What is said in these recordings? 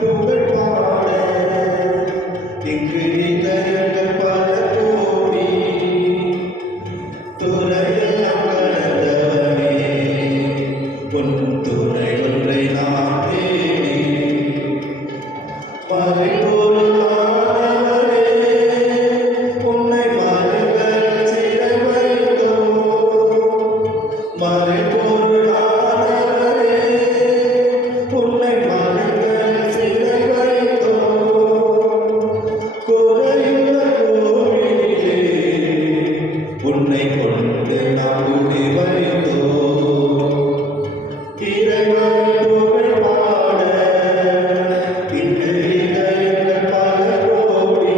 புகழ் பாட இங்கு இதயங்கள் பல கோடி துறையெல்லாம் கடந்தவனே உன் துறை ஒன்றை நான் தேடி மறைபொருளானவரே உன்னை மறைகள் சிறை வைத்தோ மறைபொருளானவரே உன்னை மறைகள் சிறை வைத்தோ குறையுள்ள கோவிலே உன்னை கொண்டு நாம் குடி வைத்தோ இறைவன் புகழ் பாட இன்று இதயங்கள் பல கோடி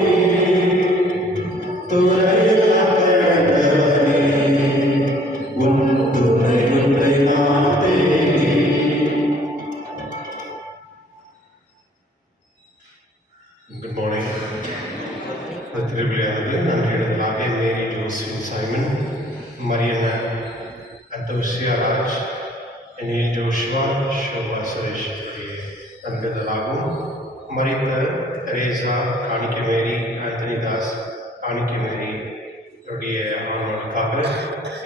துறையெல்லாம் கடந்தவனே உன் துணை ஒன்றை நான் தேடி. Good morning. The திருவிளையாடல் நன்றியிடலாக மேரி ஜோசின் சைமன் மரியன அந்தோசியா ராஜ் எனில் ஜோஷுவா ஷோபா சுரேஷ் நன்றிதலாகும் மரித்த தெரேசா காணிக்க மேரி ஆந்தனி தாஸ் காணிக்க மேரி உடைய ஆன்மாவுக்காக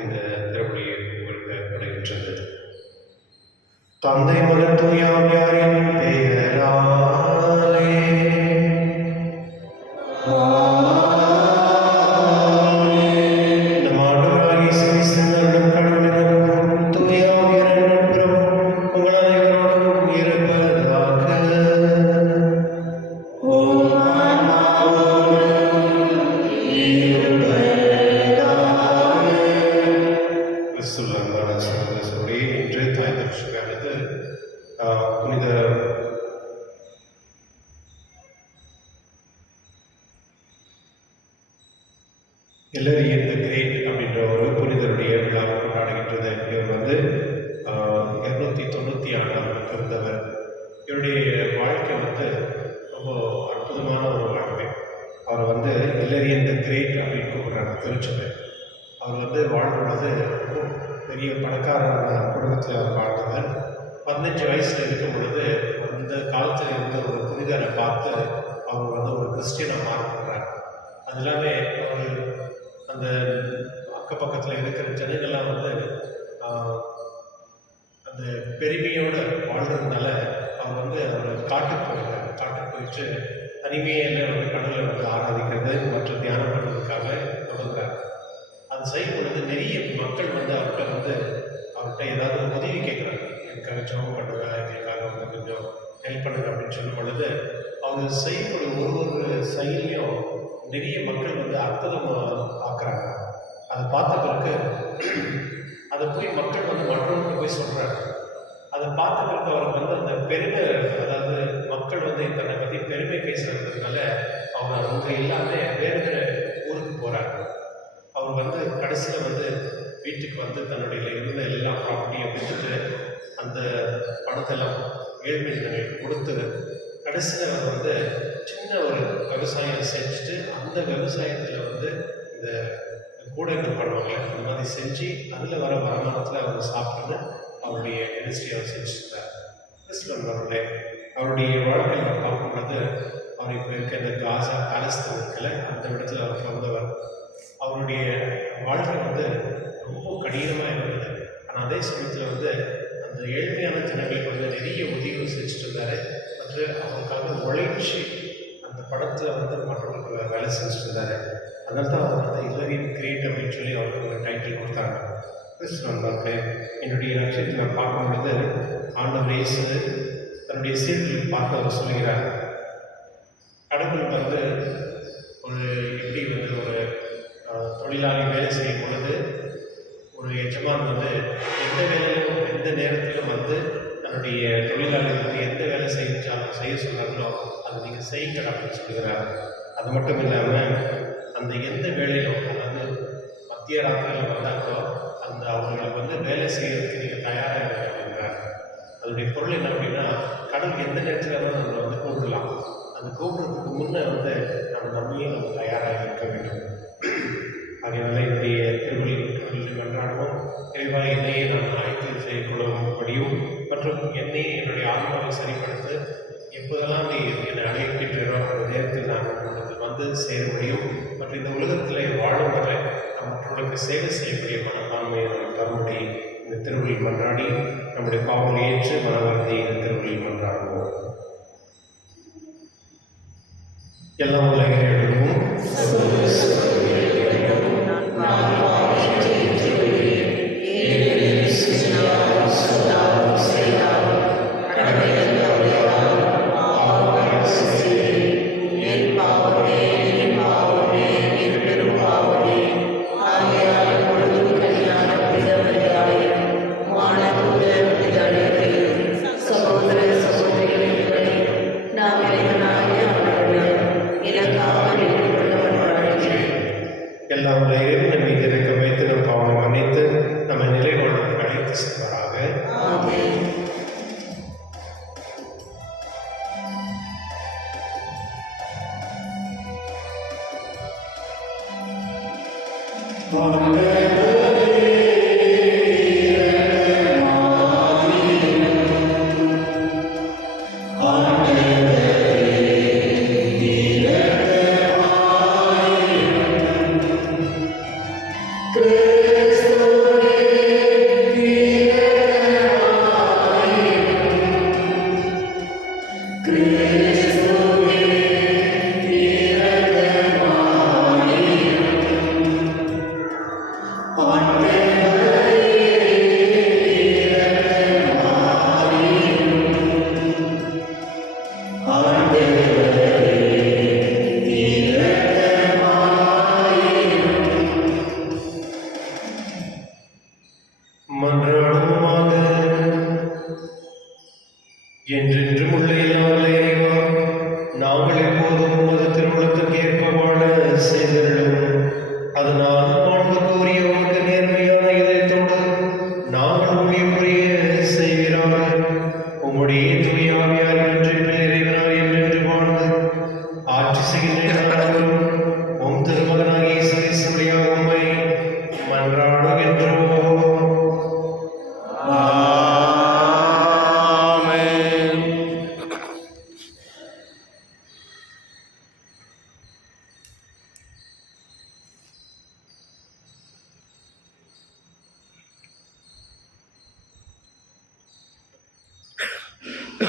இந்த திருப்பலியை கொடுக்கப்படுகின்றது. தந்தை மகன் தூயாவியாரின் பெயராலே நம் ஆண்டவராகிய கிறிஸ்துவின் அருளும் கடவுளின் அன்பும் தூய ஆவியாரின் நட்புறவும் உங்கள் அனைவரோடும் இருப்பதாக. கிறிஸ்துவில் அன்பான சகோதரர்களே, இன்று தாய் தரிசனமானது புனித ஹிலரியன் தி கிரேட் அப்படின்ற ஒரு புனிதருடைய விழா கொண்டாடுகின்றது. இவர் 296 பிறந்தவர். இவருடைய வாழ்க்கை ரொம்ப அற்புதமான ஒரு வாழ்க்கை. அவர் ஹிலரியன் தி கிரேட் அப்படின்னு கூப்பிடுறாங்க திருச்சபை. அவர் வாழ்ந்தது ரொம்ப பெரிய பணக்காரரான குடும்பத்தில் அவர் வாழ்ந்தவர். 15 வயசில் இருக்கும் பொழுது அந்த காலத்தில் இருந்த ஒரு புனிதரை பார்த்து அவர் ஒரு கிறிஸ்டியனாக மாறினார். அது இல்லாமல் அவர் அந்த அக்கப்பக்கத்தில் இருக்கிற ஜனங்கள்லாம் அந்த பெருமையோடு வாழ்கிறதுனால அவர் அவர் காட்டுக்கு போயிட்டார். காட்டுக்கு போயிட்டு தனிமையில் கடவுளை ஆராதிக்கிறது மற்றும் தியானம் பண்ணுறதுக்காக தொடங்குறார். அது செய்யும் பொழுது நிறைய மக்கள் அவர்கிட்ட அவர்கிட்ட ஏதாவது உதவி கேட்குறாங்க. எனக்காக ஜெபம் பண்ணுங்க, எங்களுக்காக கொஞ்சம் ஹெல்ப் பண்ணுங்க அப்படின்னு சொல்லும் பொழுது அவங்க செய்யக்கூடிய ஒரு செயலையும் நிறைய மக்கள் அற்புதமாக பார்க்குறாங்க. அதை பார்த்த பிறகு அதை போய் மக்கள் மற்றவங்களுக்கு போய் சொல்கிறாங்க. அதை பார்த்த பிறகு அவருக்கு அந்த பெருமை, அதாவது மக்கள் தன்னை பற்றி பெருமை பேசுகிறதுனால அவர் அவங்க எல்லாமே வேறு வேறு ஊருக்கு போகிறாங்க. அவர் கடைசியில் வீட்டுக்கு தன்னுடைய இருந்த எல்லா ப்ராப்பர்ட்டியும் விற்றுட்டு அந்த பணத்தெல்லாம் ஏழ்மை ஜனங்களுக்கு கொடுத்து கடைசியில் அவர் சின்ன ஒரு விவசாயம் செஞ்சுட்டு அந்த விவசாயத்தில் இந்த கூடைகள் பண்ணுவாங்க, அந்த மாதிரி செஞ்சு அதில் வர வருமானத்தில் அவர் சாப்பிட்டு அவருடைய மினிஸ்ட்ரி அவர் செஞ்சுருந்தார். கிறிஸ்துவனுடைய அவருடைய வாழ்க்கையில் பார்க்கும்போது அவர் இப்போ இருக்க இந்த காசா பாலஸ்தீன் இருக்கல அந்த இடத்துல அவர் பிறந்தவர். அவருடைய வாழ்க்கை ரொம்ப கடினமாக இருந்தது. ஆனால் அதே சமயத்தில் அந்த ஏழ்மையான ஜனங்களுக்கு நிறைய உதவி செஞ்சுட்டு இருந்தார். மற்றும் அவங்களுக்காக உழைச்சி அந்த படத்தில் மற்றவங்களுக்கு வேலை செஞ்சுட்டு இருந்தார். அதனால தான் அவர் ஹிலரியன் கிரேட் அப்படின்னு சொல்லி அவருக்கு ஒரு டைட்டில் கொடுத்தாங்க. கிறிஸ்துவனுக்கு என்னுடைய லட்சியத்தில் நான் பார்க்கும்பொழுது ஆண்டவர் இயேசு தன்னுடைய சீடர்களுக்கு பார்த்து அவர் சொல்கிறார், கடவுள் ஒரு எப்படி ஒரு தொழிலாளி வேலை செய்யும் பொழுது ஒரு எஜமான் எந்த வேலையிலும் எந்த நேரத்திலும் தன்னுடைய தொழிலாளிகளுக்கு எந்த வேலை செய்ய சொன்னார்களோ அதை நீங்கள் செய்யுங்கள் அப்படின்னு சொல்கிறார். அது மட்டும் இல்லாமல் அந்த எந்த வேலையிலும், அதாவது மத்திய ராத்திரியில் வந்தாங்களோ அந்த அவங்களுக்கு வேலை செய்யறதுக்கு நீங்கள் தயாராக இருங்க அப்படின்றார். அதனுடைய பொருள் என்ன அப்படின்னா, கடவுள் எந்த நேரத்தில் நம்மளை கூப்பிடலாம். அந்த கூப்பிடுறதுக்கு முன்னே நம்ம தயாராக இருக்க வேண்டும். அதனால என்னுடைய திருவள்ளுவர் மன்றாடுவோம். இறைவா, என்னையே நான் ஆயத்து செய்யக்கொள்ளும்படியும் மற்றும் என்னையே என்னுடைய ஆன்மாவை சரிப்படுத்த எப்போ சேர முடியும். மற்றும் இந்த உலகத்தில் வாழும் வரை நம் மற்றவர்களுக்கு சேவை செய்யக்கூடிய மனப்பான்மையை நாம் தரும்படி இந்த திருவள்ளில் மன்றாடி நம்முடைய பாவங்களை ஏற்று மனவருந்தி இந்த திருவள்ளில் மன்றாடுவோம். எல்லாம் உள்ள இறைவனுக்கும் எல்லாம் உள்ள இறைவன் நம்மை இறக்க வைத்து நம் பாவங்களை மன்னித்து நம்மை நிலைவாழ்வுக்கு அழைத்து செல்வாராக. மன்றாடுவோமாக. என்றென்றும் உள்ள இல்லாத இறைவா, நாங்கள் எப்போதும் உமது திருவுளத்திற்கு ஏற்ப வாழ செய்தருளும். அதனால் வாழ்வுக்கு உரிய உமக்கு நேர்மையான இதயத்தோடு நாங்கள் ஊழியமுறைய செய்கிறார்கள். உம்முடைய தூய ஆவியார் ஒன்றிப்பில் இறைவனாய் என்றென்று வாழ்ந்து ஆட்சி செய்கின்றவர்களும் உம் திருமகனாகிய இயேசு கிறிஸ்துவின் உம்மை மன்றாடுகின்றோம்.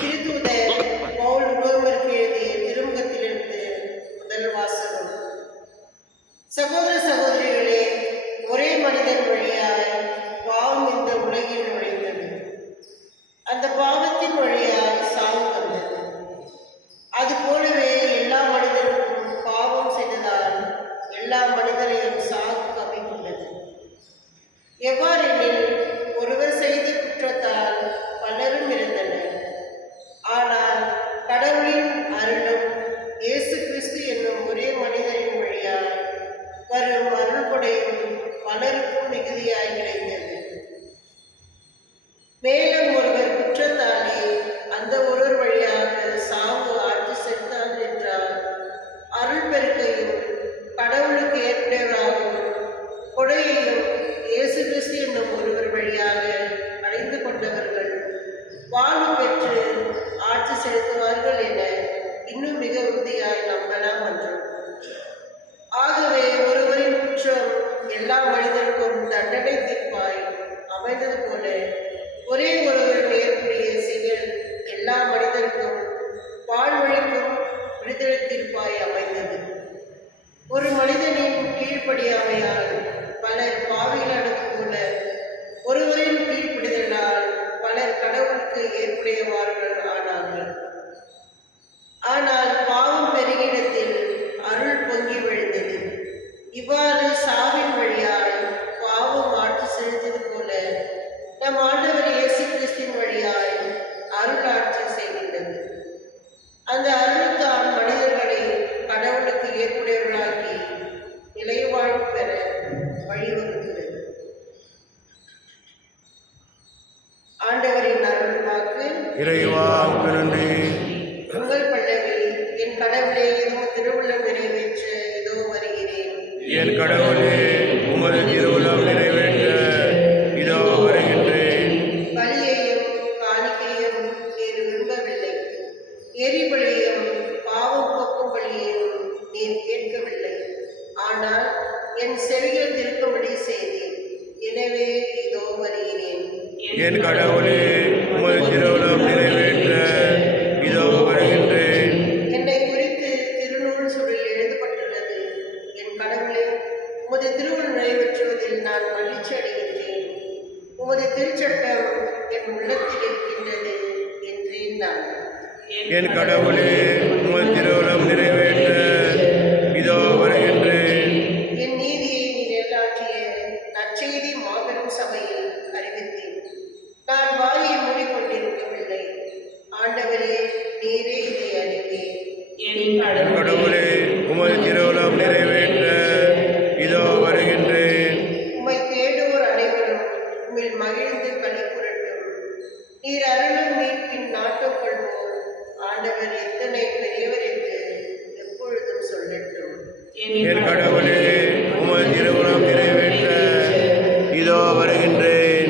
திருத்தூதர் பவுல் ரோமருக்கு எழுதிய திருமுகத்திலிருந்து முதல் வாசகம். சகோதர சகோதரிகளே, ஒரே மனிதன் வழியாய் பாவம் இந்த உலகில் நுழைந்தது. அந்த பாவத்தின் வழியாய் சாவு வந்தது. அதுபோலவே எல்லா மனிதருக்கும் பாவம் செய்ததால் எல்லா மனிதரையும் சாவு கவிழ்ந்துள்ளது. எவ்வாறெனில் ஒருவர் செய்த குற்றத்தால் பலரும் இருந்தனர். ஆனால் கடவுளின் அருளும் இயேசு கிறிஸ்து என்னும் ஒரே மனிதரின் வழியாய் வரும் அருள் கொடையும் பலருக்கும் மிகுதியாய் கிடைத்தது. மேலும் ஒருவர் குற்றத்தாலே அந்த ஒருவர் வழியாக சாவு ஆட்சி செலுத்தான் என்றால் அருள் பெருக்கையும் கடவுளுக்கு ஏற்பவராகும் கொடையையும் இயேசு கிறிஸ்து என்னும் ஒருவர் வழியாக அடைந்து கொண்டவர்கள் வாழ்வு பெற்று ஆட்சி செலுத்துவார்கள் என இன்னும் மிக உறுதியாய் நம்பலாம் என்றும். ஆகவே ஒருவரின் குற்றம் எல்லா மனிதருக்கும் தண்டனை தீர்ப்பாய் அமைந்தது போல ஒரே ஒருவர் ஏற்புடைய செயல் எல்லா மனிதருக்கும் வாழ்வழிக்கும் விடுதலை தீர்ப்பாய் அமைந்தது. ஒரு மனிதனின் கீழ்ப்படியாமையால் பலர் பாவிகளானது போல ஒருவரின் கீழ்ப்படிதலால் பலர் கடவுளுக்கு ஏற்புடையவார்கள் ஆனார்கள். ஆனால் பாவம் பெருகிடத்தில் அருள் பொங்கி விழுந்தது. இவ்வாறு சாவின் வழியாய் பாவம் ஆட்சி செலுத்தது போல நம் ஆண்டவர் இயேசு கிறிஸ்துவின் வழியாய் அருள் ஆட்சி செய்கின்றது. அந்த அருள் தான் மனிதர்களை கடவுளுக்கு ஏற்புடையவர்களாக்கி நிலைவாழ்வு பெற வழிவகுக்கிறது. ஆண்டவரின் அருள் வாக்கு. இறைவா நன்றி. உங்கள் பல்லவி. என் கடவுளே, உமது திருவுள்ளம் நிறைவேற்ற இதோ வருகிறேன். என் கடவுளே, உமது திருவுள்ளம் நிறைவேற்ற இதோ வருகின்றேன். பலியையும் காணிக்கையும் நீர் விரும்பவில்லை, எரிபலியும் பாவம் போக்கும் பலியையும் நீர் கேட்க என் செவிகள் திருக்கும்படி செய்தேன். எனவே இதோ வருகிறேன். என் கடவுளே, உமது திருவுளம் நிறைவேற்ற இதோ வருகின்றேன். என்னை குறித்து திருநூல் சுருளில் எழுதப்பட்டுள்ளது. என் கடவுளே, உமது திருவுள் நிறைவேற்றுவதில் நான் மகிழ்ச்சி அடைகின்றேன். உமது திருச்சட்டம் என் உள்ளத்தில் இருக்கின்றது என்றேன் நான். என் கடவுளே, உமது திருவுளம் நிறைவேற்ற இதோ வருகின்றேன். என் நீதியை நீ நெல்லாற்றிய நற்செய்தி மாபெரும் சபையில் அறிவித்தேன். நான் வாயை மூடிக்கொண்டிருக்கவில்லை. ஆண்டவரே, நீரே இதை அறிவீர். என் கடவுளே, உமது திருவுளம் நிறைவேற்ற இதோ வருகின்றேன். உம்மை தேடுவோர் அனைவரும் உம்மில் மகிழ்ந்து களி கூறட்டும். நீர் அருளும் மீட்பின் நாட்டம் கொள்வோர் ஆண்டவர் எத்தனை பெரியவர் என்று எப்பொழுதும் சொல்லட்டும். என் கடவுளே, உமது திருவுளம் நிறைவேற்ற இதோ வருகின்றேன்.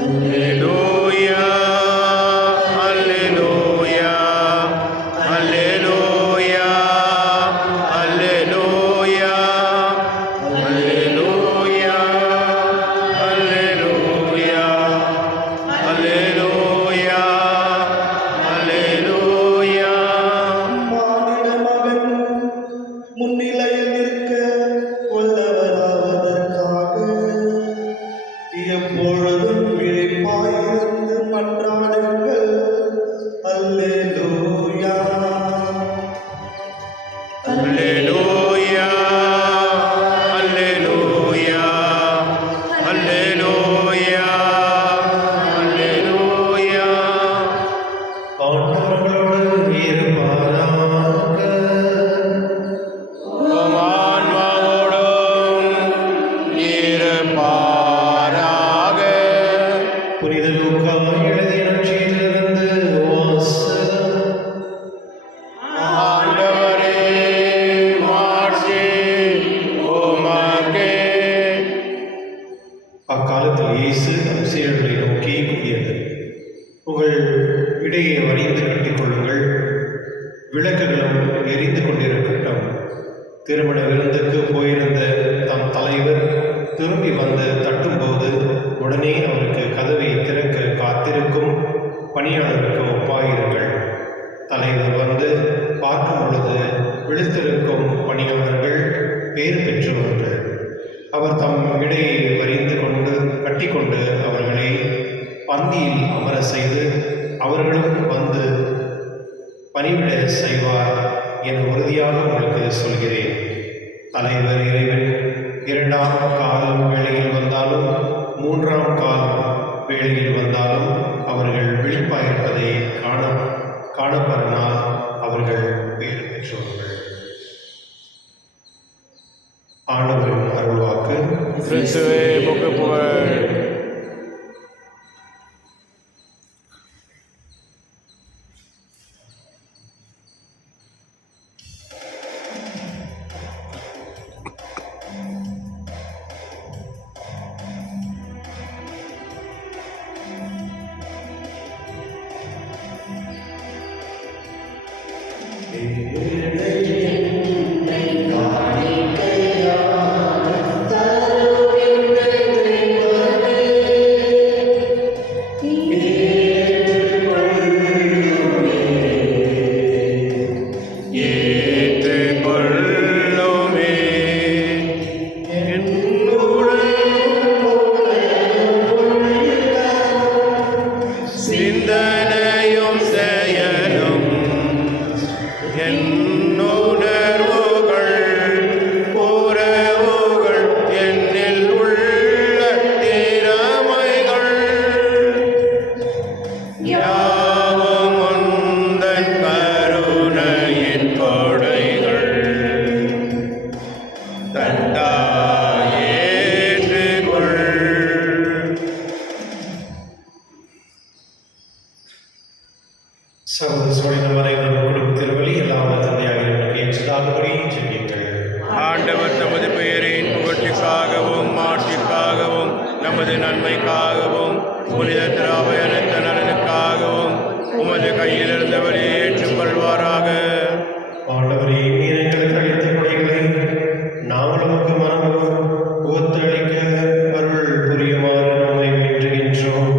அல்லேலூயா, அல்லேலூயா, அல்லேலூயா, அல்லேலூயா, அல்லேலூயா, அல்லேலூயா, அல்லேலூயா, அல்லேலூயா. மானிட மகன் முன்னிலையில் நிற்க வல்லவராவதற்காக எப்பொழுதும் விழிப்பாயிருந்து மன்றாடுங்கள். அல்லேலூயா. அல்லேலூயா, அல்லேலூயா, அல்லேலூயா, அல்லேலூயா. ஆண்டவர்களோடு இருப்பாராக. உம் ஆன்மாவோடும் இருப்பாராக. புனித லூக்கா எழுதிய நற்செய்தியிலிருந்து வாசகம். ஆண்டவரே, மாட்சி உமக்கே. அக்காலத்தில் இயேசு தம் சீடர்களை நோக்கி கூறியது: உங்கள் இடையே வரிந்து கட்டிக்கொள்ளுங்கள், விளக்குகளும் எரிந்து கொண்டிருக்கட்டும். திருமண விருந்துக்கு போயிருந்த தம் தலைவர் திரும்பி வந்து தட்டும்போது உடனே அவருக்கு கதவை திறக்க காத்திருக்கும் பணியாளருக்கு ஒப்பாயிருங்கள். தலைவர் வந்து பார்க்கும் பொழுது விழித்திருக்கும் பணியாளர்கள் பேர் பெற்றவர்கள். அவர் தம் இடையை வரிந்து கொண்டு கட்டிக்கொண்டு அவர்களை பந்தியில் அமர செய்து அவர்களும் வந்து பணிவிட செய்வார் என உறுதியாக உங்களுக்கு சொல்கிறேன். தலைவர் இறைவன் 2ஆம் காலம் வேளையில் வந்தாலும் 3ஆம் காலம் வேளையில் வந்தாலும் அவர்கள் விழிப்பாயிருப்பதை காணப்படனால் அவர்கள் பேறு பெற்றவர்கள். ஆண்டவரின் அருள்வாக்கு. கிறிஸ்துவே உமக்கு புகழ். ஏற்றுக்கொள்ளுமே சிந்தனையும் செயலும் என் உமது நன்மைக்காகவும் புனித திராவயனத்த நலனுக்காகவும் உமது கையிலிருந்தவரை ஏற்றுக்கொள்வாராக. ஆண்டவரே, நீர் எங்களுக்கு அளித்த கொடைகளை நாங்கள் உமக்கு மனம் புகத்தளிக்க அருள் புரியுமாறு நம்மை வேண்டுகின்றோம்.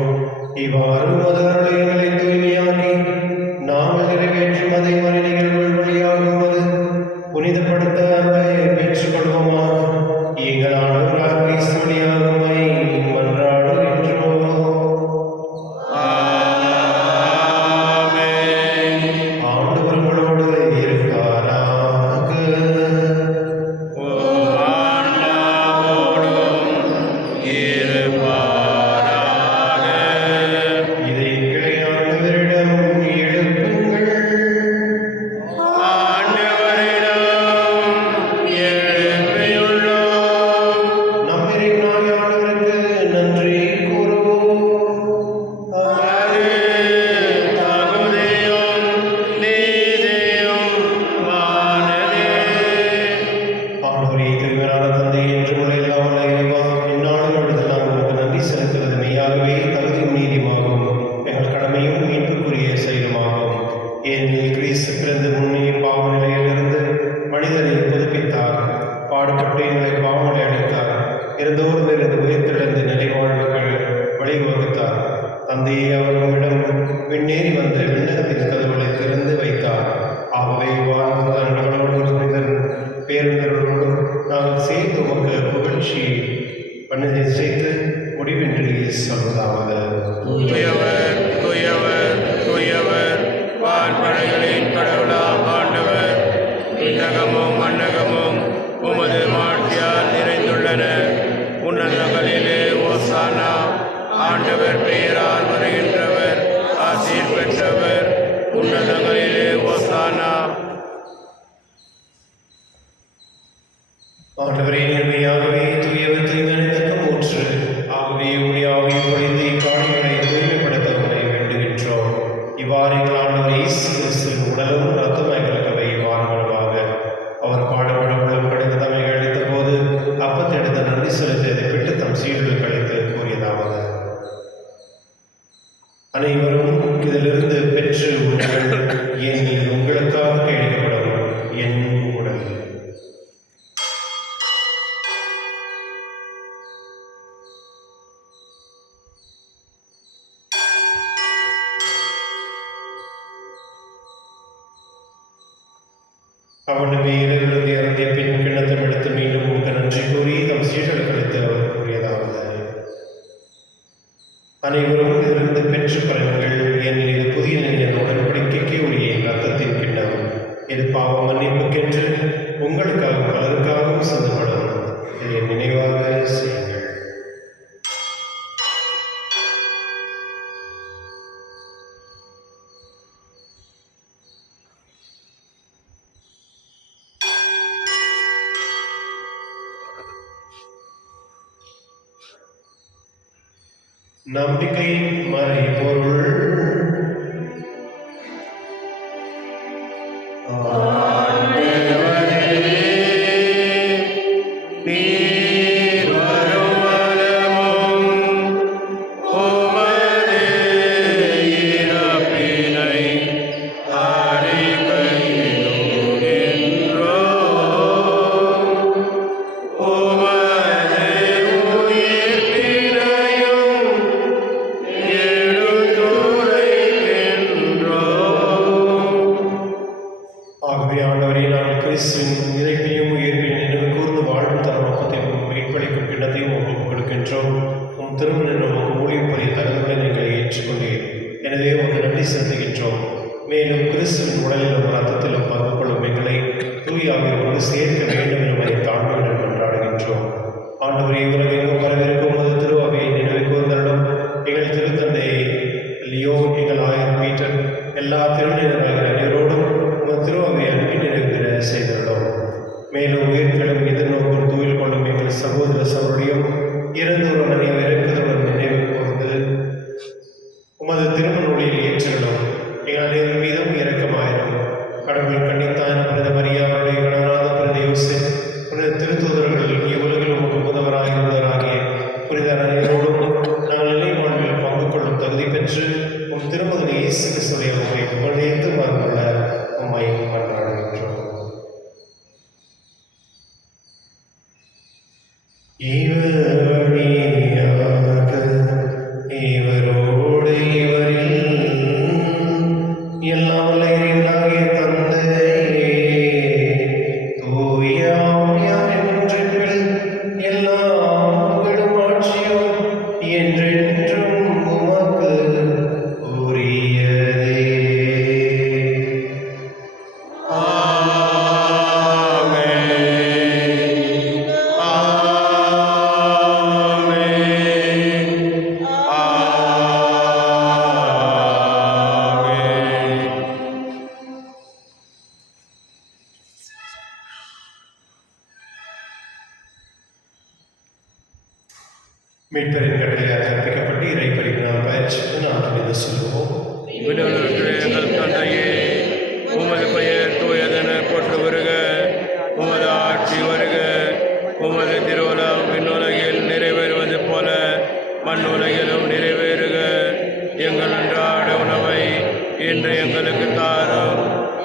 இவ்வாறு உமது அருளை எங்களை தூய்மையாக்கி நாங்கள் நிறைவேற்றும் அதை மறை நிகழ்வுகள் வழியாக உமது புனிதப்படுத்த அருளை பெற்றுக்கொள்வோமாக. எங்கள் ஆண்டவராகிய கிறிஸ்து வழியாக உம்மை மன்றாடுகின்றோம். ஆண்டவர் உங்களோடு இருப்பாராக. இதை ஆண்டவரிடம் எழுப்புங்கள். நம் இறைவனாகிய ஆண்டவருக்கு நன்றி கூறுவோம். ஆண்டவரே, திருமணான தந்தை என்று உள்ள எல்லாம் வல்ல இறைவா, இந்நாளும் நாங்கள் உமக்கு நன்றி செலுத்துவது மெய்யாகவே தகுதியும் நீதியுமாகும், எங்கள் கடமையும் மீட்புக்குரிய செயலுமாகும். ஏனெனில் கிறிஸ்து பிறந்து முன்னே பாவ நிலையிலிருந்து மனிதரை புதுப்பித்தார், பாடுபட்டு எங்களை பாவங்களை அளித்தார், இருந்தோரும் இருந்து உயிர்த்தெழுந்து நிலைவாழ்வுக்கு வழிவகுத்தார். தந்தையை அவர் நம்மிடம் விண்ணேறி வந்து விண்ணகத்தின் கதவுகளை திறந்து வைத்தார். ஆகவே வாழ்ந்தோடும் பேருந்தரோடும் நாங்கள் சேர்ந்து உமக்கு புகழ்ச்சி பண்ணதை செய்து முடிவின்றி சொல்வதாவது. தூயவர் தூயவர் தூயவர் வான்படைகளின் கடவுளாம் ஆண்டவர், விண்ணகமும் மண்ணகமும் உமது மாட்சியால் நிறைந்துள்ளன. உன்னதங்களிலே ஓசானா. ஆண்டவர் பெயரால் வருகின்றவர் ஆசீர் பெற்றவர். உன்னதங்களிலே ஓசானா. ஆண்டவரே, நேர்மையாகவே தூயவர் தூய்மைத்தக்க ஊற்று. ஆகவே உடைய ஆவியை பொழிந்து இக்காணிகளை தூய்மைப்படுத்த உங்களை வேண்டுகின்றோம். இவ்வாறு எங்கள் ஆண்டவர் இயேசு கிறிஸ்துவின் உடலும் இரத்தமும் எங்களுக்கு அவை வான்மளவாக. அவர் பாடுபட உளம் கடிந்து தம்மை அளித்த போது அப்பத்தை எடுத்த நன்றி செலுத்தியதை பிட்டு தம் சீடர்களுக்கு அளித்து கூறியதாவது: அனைவரும் இதிலிருந்து பெற்று உங்கள் ஏனெனில் உங்களுக்காக கேட்கப்படும் என் உடல். அவனுமே இறைவிலிருந்து இறங்கிய பின் கிண்ணத்தம் எடுத்து மீண்டும் உங்க நன்றி கூறி தம் சீடர்களுக்கு அளித்து அவர் கூறியதாவது: அனைவரும் இதிலிருந்து பெற்று பலன்கள். ஏனெனில் இது புதிய நிலையின் உடன்படிக்கைக்கு உரிய ரத்தத்தின் கிண்ணம். இது பாவ மன்னிப்புக்கென்று உங்களுக்காக பலருக்காகவும் சிந்தப்படும். இதை நினைவாக செய்யுங்கள். நம்பிக்கையின் மறைபொருள். ஆகவே ஆண்டவரே, நாங்கள் கிறிஸ்துவின் இறைப்பையும் உயிர்ப்பையும் நினைவு கூர்ந்து வாழும் தரும் அப்பத்தையும் மீட்பளிக்கும் கிண்ணத்தையும் உங்களுக்கு கொடுக்கின்றோம். உம் திருமணம் நமக்கு ஊழியம் புரிய தகுதிகளை நீங்கள் ஏற்றுக்கொண்டீர். எனவே உங்களுக்கு நன்றி செலுத்துகின்றோம். மேலும் கிறிஸ்துவின் உடலிலும் ரத்தத்திலும் பங்கு கொள்ளும் எங்களை தூய ஆவியோடு சேர்க்க வேண்டும் என்பதை தாழ்மையுடன் கொண்டாடுகின்றோம். ஆண்டவரே, உலகெங்கும் வரவிருக்கும் உமது திருவாவியை நினைவு கூர்ந்தருளும். எங்கள் திருத்தந்தை லியோ, எங்கள் ஆயர் பீட்டர், எல்லா திருநிலைகள் அனைவரோடும் உமது திருவாவியை அன்பின் நிறைவேற செய்துள்ளோம். மேலும் உயிர்களும் எதிர்நோக்கும் தூயில் கொள்ளும் எங்கள் சகோதர சகோதரியும் இறந்தோரும் அனைவருக்கும் நினைவு கூர்ந்து உமது திருமண ஒளியில் ஏற்றுள்ளோம். எங்கள் அனைவரும் மீதும் இரக்கமாயிரும். கடவுள் கண்ணித்தான புனித மரியாவுடைய கணவரான புனித யோசேப்பு, என்றென்றும் உமக்கு உரியதே. மீட்பரின் கட்டளையால் கற்பிக்கப்பட்டு இறைப்படிப்பினால் பயிற்சிக்கு நாம் துணிந்து சொல்லுவோம். விண்ணுலகில் எங்கள் தந்தையே, உமது பெயர் தூயதென போற்று வருக. உமது ஆட்சி வருக. உமது திருவுளம் விண்ணுலகில் நிறைவேறுவது போல மண்ணுலகிலும் நிறைவேறுக. எங்கள் அன்றாட உணவை இன்று எங்களுக்கு தாரும்.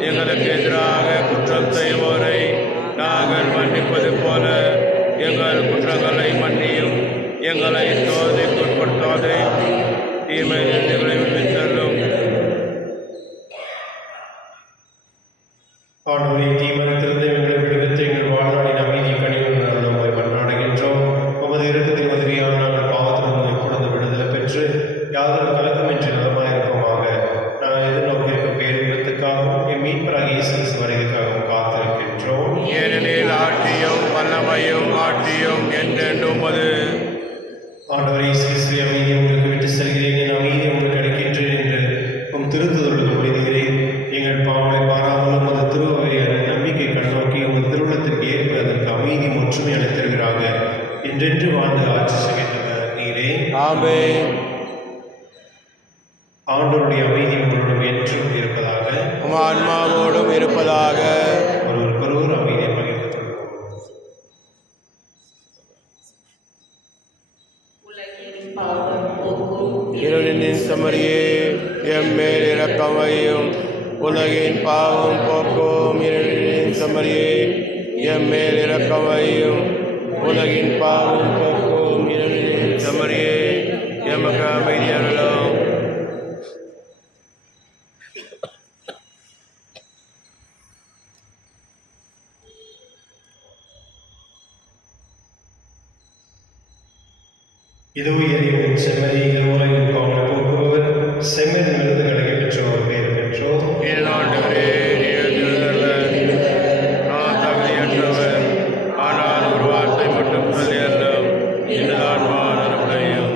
எங்களுக்கு எதிராக குற்றம் செய்வோரை நாங்கள் மன்னிப்பது போல எங்கள் குற்றங்களை மன்னியும். எங்களை சோதனைக்கு உட்படுத்தாதே, தீமையில் எங்களை விடுவித்தருளும். ஆண்டவரே, தீமனத்திலிருந்து எங்களை விடுவித்து எங்கள் வாழ்நாளின் அமைதியை கனிவுடன் நாங்கள் உம்மை மன்றாடுகின்றோம். உமது இரக்கத்தின் உதவியால் நாங்கள் பாவத்திலிருந்து எப்பொழுது விடுதலை பெற்று யாதொரு கலக்கமின்றி நலமாயிருப்போமாக. நாங்கள் எதிர்நோக்கியிருக்கும் பேரின்பத்துக்காகவும் என் மீட்பராகிய இயேசு கிறிஸ்து வருகைக்காகவும் காத்திருக்கின்றோம். ஏனெனில் ஆட்சியும் வல்லமையும் ஆட்சியும் என்றென்றும் உமது. ஆண்டவரே, இயேசு கிறிஸ்துவை அமைதியை உங்களுக்கு விட்டு செல்கிறேன், என் அமைதியை உங்களுக்கு அளிக்கின்றேன் என்று உம் திருத்துதலுக்கு மொழிகிறேன். எங்கள் பாவங்களை பாராமலும் அது திருவைய நம்பிக்கை கண்ணோக்கி உங்கள் திருவுள்ளத்திற்கு ஏற்ப அதற்கு அமைதி ஒற்றுமை அளித்திருக்கிறாங்க. என்றென்று வாழ்ந்து ஆட்சி செய்கின்றவர் நீரே. ஆமென். ஆண்டவருடைய அமைதி உங்களுடன் என்றும் இருப்பதாக. உம் ஆன்மாவோடும் இருப்பதாக. ஒருவருக்கொருவர் அமைதியை பகிர்ந்து கொள்வோம். இருளின் சமரியே, எம்மேல் இரக்கம் வையும். உலகின் பாவம் போக்கும் இருளின் சமரியே, எம்மேல் இரக்கம் வையும். உலகின் பாவம் போக்கும் இருளின் சமரியே, எமக்கு அமைதி அருளும். இதோ எரியும் செம்மறி, உலகின் பாவங்களை போக்குபவர், செம்மறி விருதுகளை பெற்றோர் பேர் பெற்றோர். என் ஆண்டவரே, நீர் திருந்தருள நான் தகுதியற்றவர். ஆனால் ஒரு வார்த்தை மட்டும் சொல்லி அருளும், எனது ஆன்மா நலமடையும்.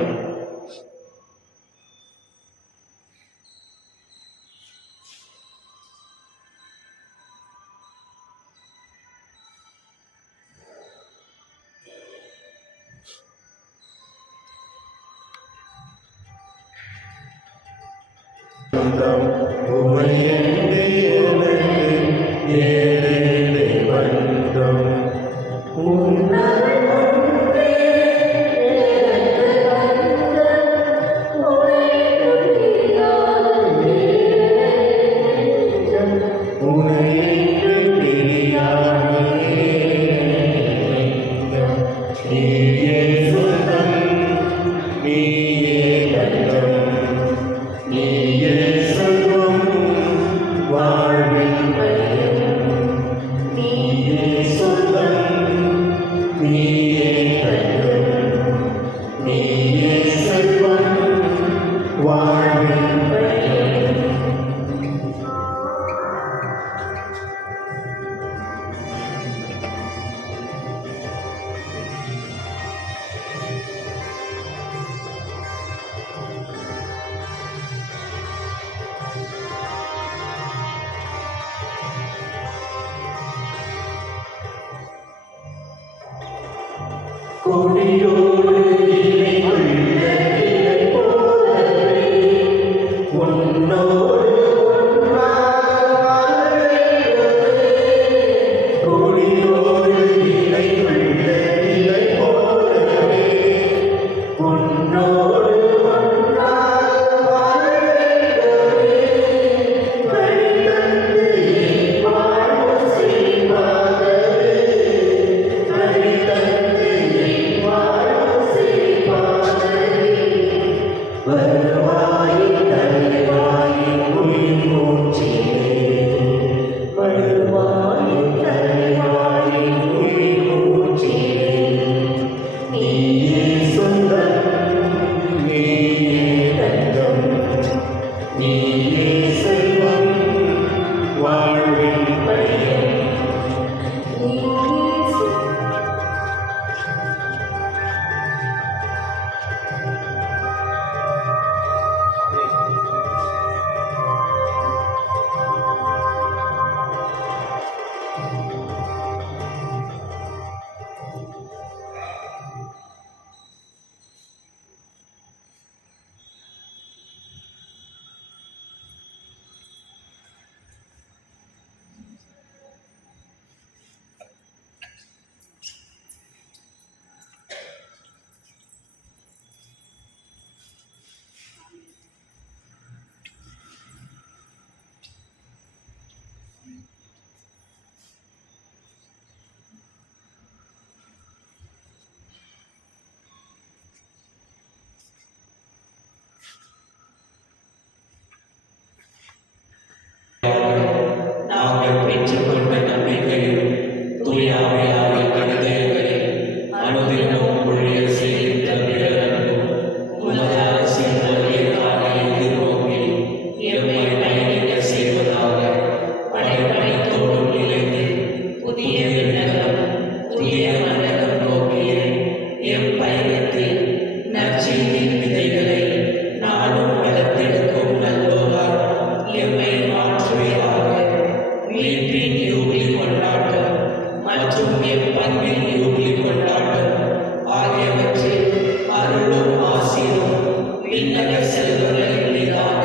விண்ணக செல்வங்களின் மீதான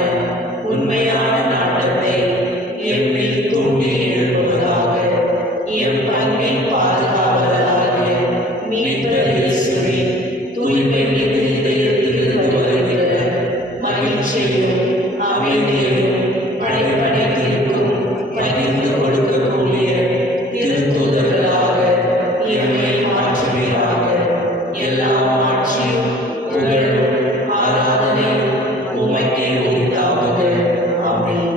உண்மையான நாட்டத்தை எம்மில் தூண்டி எழுப்புவதாக. எம் பங்கின் பாதுகாவலராக மீட்பர் இயேசுவின் தூய்மை மிகு இதயத்திலிருந்து வருகிற மகிழ்ச்சியும் அமைதியும் படைப்படைத்திற்கும் பகிர்ந்து கொடுக்கக்கூடிய திருத்தூதர்களாக எம்மை மாற்றுவீராக. எல்லா ஆட்சியும் புகழும் ஆராதனையும் உமக்கே உரித்தாக. ஆமென்.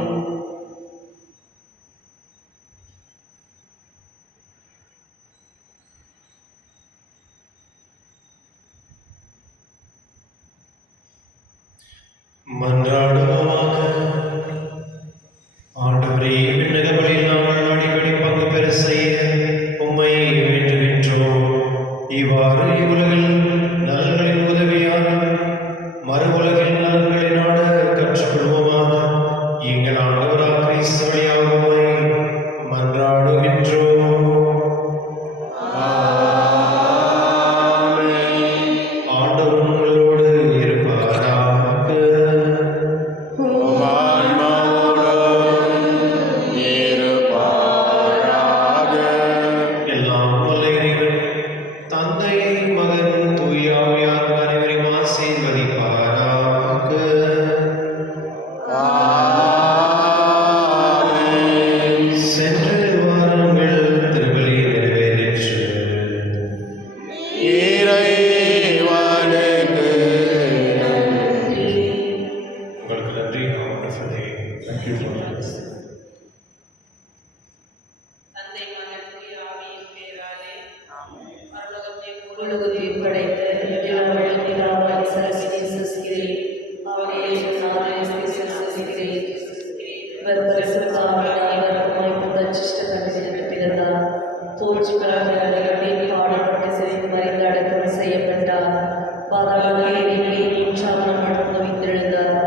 மன்றாடுவோமாக. ஆண்டவரே, விண்ணகங்களில் நாங்கள் அடிக்கடி பங்கு பெற செய்ய உம்மை வேண்டுகின்றோம். இவ்வாறு இவ்வுலகில் நலன்களின் உதவியாக மறு உலகில் நலன்களை நாட கற்றுக்கொள்வோமாக. எங்கள் ஆண்டவராக கிறிஸ்து வழியாக உம்மை மன்றாடுகின்றோம். ஆண்டவர் உங்களோடு இருப்பாராக. எல்லாம் வல்ல இறைவன் தந்தை, மகன், தூய ஆவியார் அனைவரையும் ஆசீர்வதிப்பாராக. சென்று வாருங்கள், திருப்பலி நிறைவேறிற்று. உங்களுக்கு நன்றி. தந்தை மகன் தூய ஆவியின் பேராலே பரலோகத்தையும் படைத்த எல்லாவற்றையும் பிதாவாகிய சர்வசக்தி விசுவாசிக்கிறேன். அவரே நானே விசுவாசிக்கிறேன். இவர் பரிசுத்த ஆவியானவரால் பரிசுத்த பிறந்தார். தோற்றுக்காக பாடப்பட்டு சிறைந்து மறைந்து அடக்கம் செய்யப்பட்டார். பாதாளத்திலே மூன்றாம் நாள் நடந்து உயிர்த்தெழுந்தார்.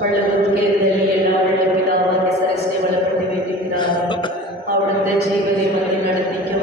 பரலோகத்துக்கு எழுந்தருளி எல்லா வல்ல பிதாவாகிய சர்வசக்தி வலப்பட்டு வீட்டிருக்கிறார். அവിടുത്തെ ജീവനെ മതി നടത്തിക്കും